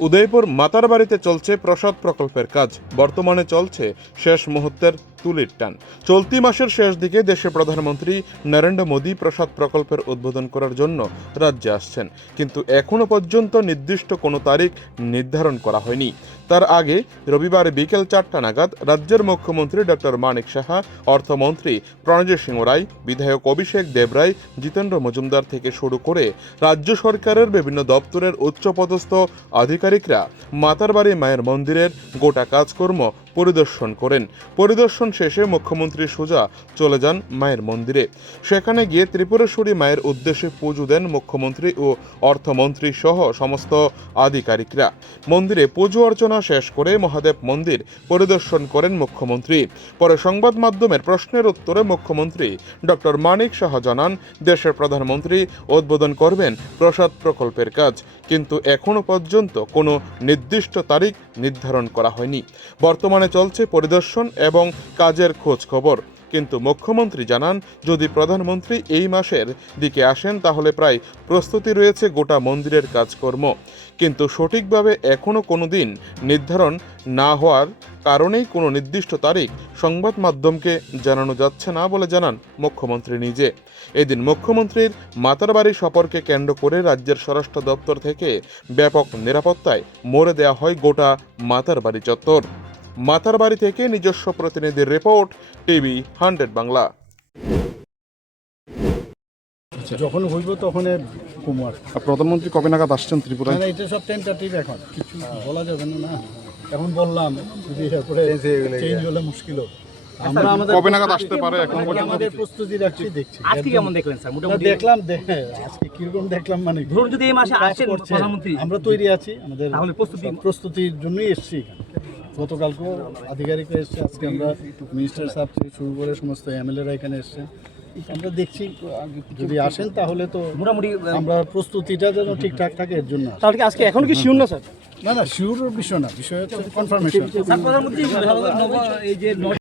উদয়পুর মাতার বাড়িতে চলছে প্রসাদ প্রকল্পের কাজ। বর্তমানে চলছে শেষ মুহূর্তের তুলির টান। চলতি মাসের শেষ দিকে দেশে প্রধানমন্ত্রী নরেন্দ্র মোদী প্রসাদ প্রকল্পের উদ্বোধন করার জন্য রাজ্যে আসছেন। কিন্তু এখনও পর্যন্ত নির্দিষ্ট কোনো তারিখ নির্ধারণ করা হয়নি। তার আগে রবিবার বিকেল চারটা নাগাদ রাজ্যের মুখ্যমন্ত্রী ডক্টর মানিক সাহা, অর্থমন্ত্রী প্রণজয় সিংহ রায়, বিধায়ক অভিষেক দেবরায় জিতেন্দ্র মজুমদার থেকে শুরু করে রাজ্য সরকারের বিভিন্ন দপ্তরের উচ্চপদস্থ আধিকারিকরা মাতারবাড়ি মায়ের মন্দিরের গোটা কাজকর্ম পরিদর্শন করেন। পরিদর্শন শেষে মুখ্যমন্ত্রী সোজা চলে যান মায়ের মন্দিরে। সেখানে গিয়ে ত্রিপুরেশ্বরী মায়ের উদ্দেশ্যে পুজো দেন মুখ্যমন্ত্রী ও অর্থমন্ত্রী সহ সমস্ত আধিকারিকরা। মন্দিরে পুজো অর্চনা শেষ করে মহাদেব মন্দির পরিদর্শন করেন মুখ্যমন্ত্রী। পরে সংবাদ মাধ্যমের প্রশ্নের উত্তরে মুখ্যমন্ত্রী ডক্টর মানিক শাহ জানান, দেশের প্রধানমন্ত্রী উদ্বোধন করবেন প্রসাদ প্রকল্পের কাজ, কিন্তু এখনও পর্যন্ত কোনো নির্দিষ্ট তারিখ নির্ধারণ করা হয়নি। বর্তমানে চলছে পরিদর্শন এবং কাজের খোঁজ খবর। কিন্তু মুখ্যমন্ত্রী জানান, যদি প্রধানমন্ত্রী এই মাসের দিকে আসেন, তাহলে প্রায় প্রস্তুতি রয়েছে গোটা মন্দিরের কাজকর্ম। কিন্তু সঠিকভাবে এখনও কোনো দিন নির্ধারণ না হওয়ার কারণেই কোনো নির্দিষ্ট তারিখ সংবাদ মাধ্যমকে জানানো যাচ্ছে না বলে জানান মুখ্যমন্ত্রী নিজে। এদিন মুখ্যমন্ত্রীর মাতারবাড়ি সফরকে কেন্দ্র করে রাজ্যের স্বরাষ্ট্র দপ্তর থেকে ব্যাপক নিরাপত্তায় মোড়ে দেওয়া হয় গোটা মাতারবাড়ি চত্বর। মাতারবাড়ি থেকে নিজস্ব প্রতিনিধির রিপোর্ট টিভি হান্ড্রেড বাংলা। যখন হইব তখন কুমার। প্রধানমন্ত্রী কবে নাগাদ আসছেন ত্রিপুরায়? মানে এটা সব টেন্টাটিভ এখন। কিছু বলা যাবে না না। এখন বললাম যদি এরপরে চেঞ্জ হলে মুশকিল হবে। আমরা আমাদের কবে নাগাদ আসতে পারে এখন পর্যন্ত? আমাদের প্রস্তুতি রাখছি দেখছি। আজকে কেমন দেখলেন স্যার? মোটামুটি দেখলাম দেখে আজকে কীরকম দেখলাম মানে ধরুন যদি এই মাসে কাজ আসেন করছে। প্রধানমন্ত্রী। আমরা তৈরি আছি আমাদের তাহলে প্রস্তুতি- প্রস্তুতির জন্যই এসেছি এখানে। গতকালকেও আধিকারিকরা এসছে আজকে আমরা মিনিস্টার সাহেব থেকে শুরু করে সমস্ত এমএলএরা এখানে এসছে। আমরা দেখছি যদি আসেন তাহলে তো মোটামুটি আমরা প্রস্তুতিটা যেন ঠিকঠাক থাকে এর জন্য। তাহলে কি আজকে এখন কি শিউর না স্যার? না না শিউর বিষয় না বিষয় হচ্ছে কনফার্মেশন